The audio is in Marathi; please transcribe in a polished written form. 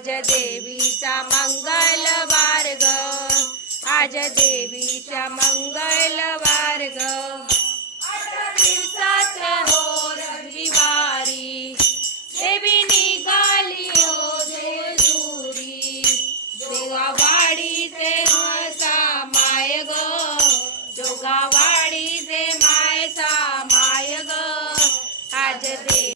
आज देवीचा मंगलवार ग, आज देवीचा मंगलवार ग. 8 दिवसात हो रविवारी देवी निघाली हो जेजुरी, देवा